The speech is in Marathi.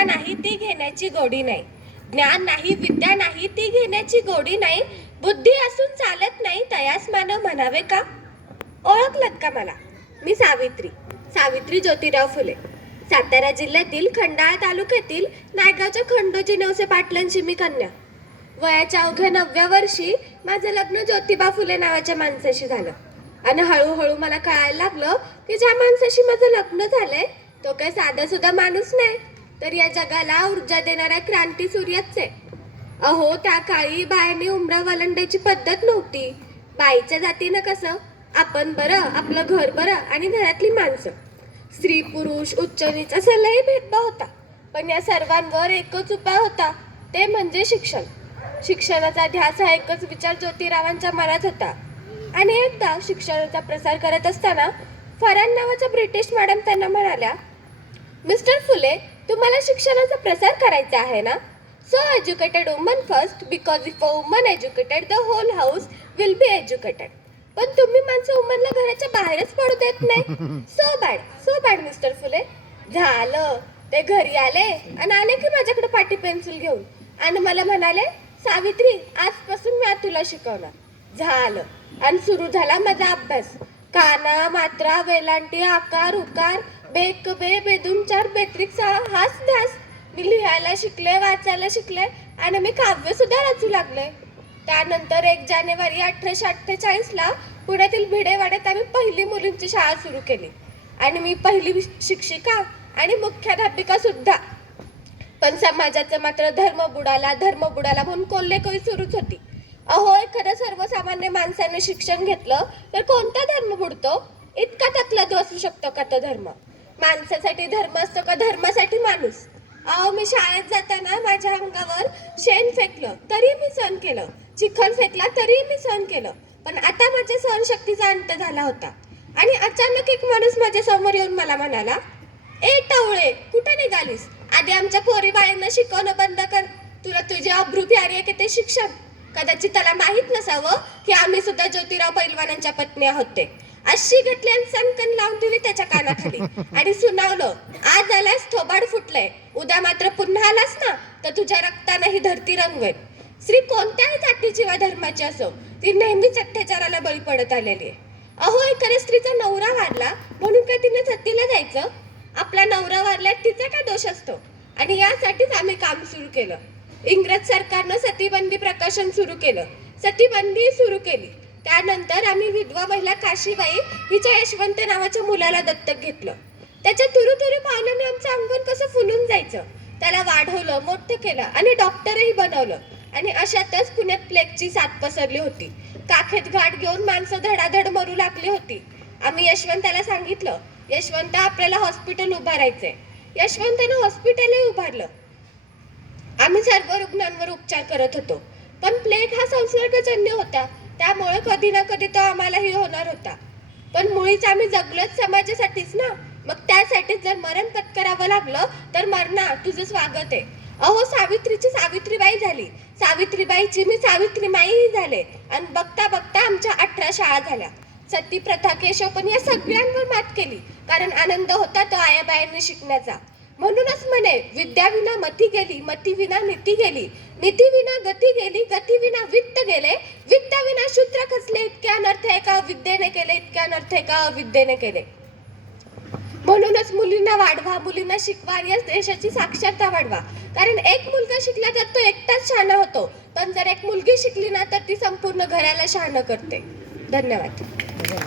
विद्या नाही ती घेण्याची गोडी नाही. ज्ञान नाही विद्या नाही ती घेण्याची गोडी नाही. बुद्धी असून चालत नाही तयास मानव म्हणावे का? ओळखलत का मला? मी सावित्री सावित्री ज्योतिराव फुले. सातारा जिल्ह्यातील खंडाळा तालुक्यातील नायगावच्या खंडोजी नवसे पाटलांची मी कन्या. वयाच्या अवघ्या नवव्या वर्षी माझं लग्न ज्योतिबा फुले नावाच्या माणसाशी झालं. आणि हळूहळू मला कळायला लागलं की ज्या माणसाशी माझं लग्न झालंय तो काय साधा सुद्धा माणूस नाही. तर या जगाला ऊर्जा देणारा क्रांती सूर्यच आहे. अहो त्या काळी बायाने उमरा वलंडायची पद्धत नव्हती. बाईच्या जातीनं कसं? आपण बरं आपलं घर बरं आणि घरातली माणसं. स्त्री पुरुष उच्च नीच असा लय भेदभाव होता. पण या सर्वांवर एकच उपाय होता ते म्हणजे शिक्षण. शिक्षणाचा ध्यास हा एकच विचार ज्योतिरावांच्या मनात होता. आणि एकदा शिक्षणाचा प्रसार करत असताना फरान नावाच्या ब्रिटिश मॅडम त्यांना म्हणाल्या मिस्टर फुले तुम्हाला शिक्षणाचा प्रसार करायचा आहे ना? So educated woman first because if a woman educated the whole house will be educated पण तुम्ही माणसं वुमनला घराच्या बाहेरच पडू देत नाही. So bad so bad mister Phule. झालं. ते घरी आले आणि आले की माझ्याकडे पाटी पेन्सिल घेऊन. आणि मला म्हणाले सावित्री आजपासून मी तुला शिकवणार. झालं. आणि सुरू झाला माझा अभ्यास. काना मात्रा वेलांटी आकार उकार बेक बे बेदून चार बेत्रिक सा हाच ध्यास मी लिहायला शिकले वाचायला शिकले आणि मी काव्य सुद्धा रचू लागले. त्यानंतर एक जानेवारी अठराशे अठ्ठेचाळीसला पुण्यातील भिडेवाड्यात आम्ही पहिली मुलींची शाळा सुरू केली. आणि मी पहिली शिक्षिका आणि मुख्याध्यापिका सुद्धा. पण समाजाचं मात्र धर्म बुडाला धर्म बुडाला म्हणून कोल्हेकोई सुरूच होती. अहो एखाद्या सर्वसामान्य माणसाने शिक्षण घेतलं तर कोणता धर्म बुडतो? इतका तकलादू असू शकतो का तो धर्म? माणसासाठी धर्म असतो का? धर्मासाठी माणूस. अहो मी शाळेत जाताना माझ्या अंगावर शेण फेकलं तरी मी सहन केलं. चिखल फेकला तरी मी सहन केलं. पण आता माझ्या सहनशक्तीचा अंत झाला होता. आणि अचानक एक माणूस माझ्यासमोर येऊन मला म्हणाला ए टवळे कुठे निघालीस? आधी आमच्या पोरीबाईंना शिकवणं बंद कर. तुला तुझी अब्रू प्यारी आहे की ते शिक्षण. कदाचित त्याला माहीत नसावं की आम्ही सुद्धा ज्योतिराव पैलवानांच्या पत्नी आहोत ते. अशी घेतली आणि सनकन लावून दिली त्याच्या कानाखाली. आणि सुनावलं. आज आलास थोबाड फुटलंय. उद्या मात्र पुन्हा आलास ना तर तुझ्या रक्तानं ही धरती रंगवेल स्त्री कोणत्याही जातीची वा धर्माची असो ती नेहमीच अत्याचाराला बळी पडत आलेली आहे. अहो एखाद्या स्त्रीचा नवरा वारला म्हणून काय तिने सतीला जायचं? आपला नवरा वारला तिचा काय दोष असतो? आणि यासाठीच आम्ही काम सुरू केलं. इंग्रज सरकारनं सतीबंदी प्रकाशन सुरू केलं. सतीबंदी सुरू केली. त्यानंतर आम्ही विधवा महिला काशीबाई हिच्या यशवंत नावाच्या मुलाला दत्तक घेतलं. त्याच्या तुरु तुरु पावलाने आमचं अंगण कसं फुलून जायचं. त्याला वाढवलं मोठं केलं आणि डॉक्टरही बनवलं. आणि अशातच पुण्यात प्लेगची साथ पसरली होती. काखेत घाट घेऊन माणसं धडाधड मरू लागली होती. आम्ही यशवंताला सांगितलं यशवंत आपल्याला हॉस्पिटल उभारायचंय. यशवंतानं हॉस्पिटलही उभारलं. आम्ही सर्व रुग्णांवर उपचार करत होतो. पण प्लेग हा संसर्गजन्य होता. त्यामुळे कधी ना कधी तो आम्हालाही होणार होता. पण मुळीच आम्ही जगलोच समाजासाठीच ना? मग त्यासाठी जर मरण पत्करावं लागलं तर मरणा तुझं स्वागत आहे. अहो सावित्रीची सावित्रीबाई झाली. सावित्रीबाईची मी सावित्रीमाईही झाले. आणि बघता बघता आमच्या अठरा शाळा झाल्या. सती प्रथा केशव पण या सगळ्यांवर मात केली. कारण आनंद होता तो आयाबायांनी शिकण्याचा. म्हणूनच म्हणे विद्याविना मती गेली मतीविना नीती गेली. नीतीविना गती गेली गतीविना वित्त गेले. वित्ताविना शूद्र खचले इतक्या अनर्थ आहे का? विद्येने केले इतक्या अनर्थ आहे का? अविद्येने केले. म्हणूनच मुलींना वाढवा मुलींना शिकवा याच या देशाची साक्षरता वाढवा. कारण एक मुलगा शिकला तर तो एकटाच शहाणा होतो. पण जर एक मुलगी शिकली ना तर ती संपूर्ण घराला शहाणं करते. धन्यवाद.